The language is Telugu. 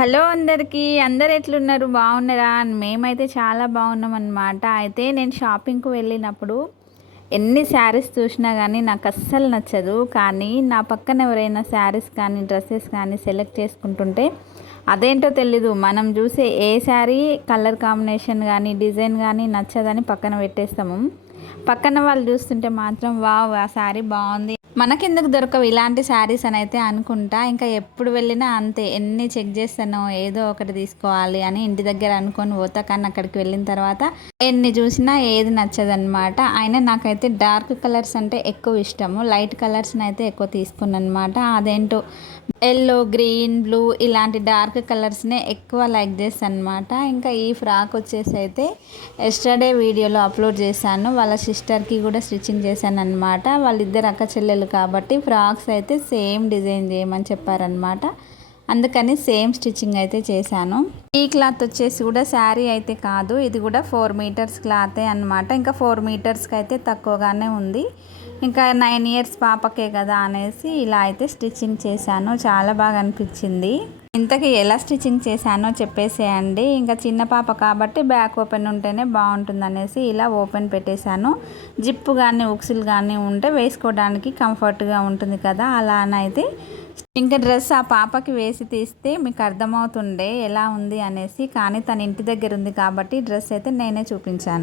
హలో అందరికీ అందరు ఎట్లున్నారు బాగున్నారా? మేమైతే చాలా బాగున్నాం అన్నమాట. అయితే నేను షాపింగ్‌కి వెళ్ళినప్పుడు ఎన్ని శారీస్ చూసినా కానీ నాకు అస్సలు నచ్చదు. కానీ నా పక్కన ఎవరైనా శారీస్ కానీ డ్రెస్సెస్ కానీ సెలెక్ట్ చేసుకుంటుంటే అదేంటో తెలీదు, మనం చూసే ఏ శారీ కలర్ కాంబినేషన్ కానీ డిజైన్ కానీ నచ్చదని పక్కన పెట్టేస్తాము. పక్కన వాళ్ళు చూస్తుంటే మాత్రం వావ్ ఆ శారీ బాగుంది, మనకెందుకు దొరకవు ఇలాంటి శారీస్ అని అయితే అనుకుంటా. ఇంకా ఎప్పుడు వెళ్ళినా అంతే, ఎన్ని చెక్ చేస్తానో ఏదో ఒకటి తీసుకోవాలి అని ఇంటి దగ్గర అనుకొని పోతా. కానీ అక్కడికి వెళ్ళిన తర్వాత ఎన్ని చూసినా ఏది నచ్చదనమాట. అయినా నాకైతే డార్క్ కలర్స్ అంటే ఎక్కువ ఇష్టము, లైట్ కలర్స్ని అయితే ఎక్కువ తీసుకున్నాను అనమాట. అదేంటో ఎల్లో గ్రీన్ బ్లూ ఇలాంటి డార్క్ కలర్స్నే ఎక్కువ లైక్ చేస్తాను అనమాట. ఇంకా ఈ ఫ్రాక్ వచ్చేసి అయితే ఎస్టర్డే వీడియోలో అప్లోడ్ చేశాను, వాళ్ళ సిస్టర్కి కూడా స్టిచ్చింగ్ చేశాను అనమాట. వాళ్ళిద్దరు అక్క చెల్లెలు కాబట్టి ఫ్రాక్స్ అయితే సేమ్ డిజైన్ చేయమని చెప్పారనమాట. అందుకని సేమ్ స్టిచ్చింగ్ అయితే చేశాను. ఈ క్లాత్ వచ్చేసి కూడా శారీ అయితే కాదు, ఇది కూడా 4 మీటర్స్ క్లాతే అనమాట. ఇంకా 4 మీటర్స్కి అయితే తక్కువగానే ఉంది. ఇంకా 9 ఇయర్స్ పాపకే కదా అనేసి ఇలా అయితే స్టిచ్చింగ్ చేశాను. చాలా బాగా అనిపించింది. ఇంతకీ ఎలా స్టిచ్చింగ్ చేశానో చెప్పేసేయండి. ఇంకా చిన్న పాప కాబట్టి బ్యాక్ ఓపెన్ ఉంటేనే బాగుంటుంది అనేసి ఇలా ఓపెన్ పెట్టేశాను. జిప్పు కానీ ఉక్సులు కానీ ఉంటే వేసుకోవడానికి కంఫర్ట్గా ఉంటుంది కదా, అలా అని అయితే. ఇంకా డ్రెస్ ఆ పాపకి వేసి తీస్తే మీకు అర్థమవుతుండే ఎలా ఉంది అనేసి. కానీ తన ఇంటి దగ్గర ఉంది కాబట్టి డ్రెస్ అయితే నేనే చూపించాను.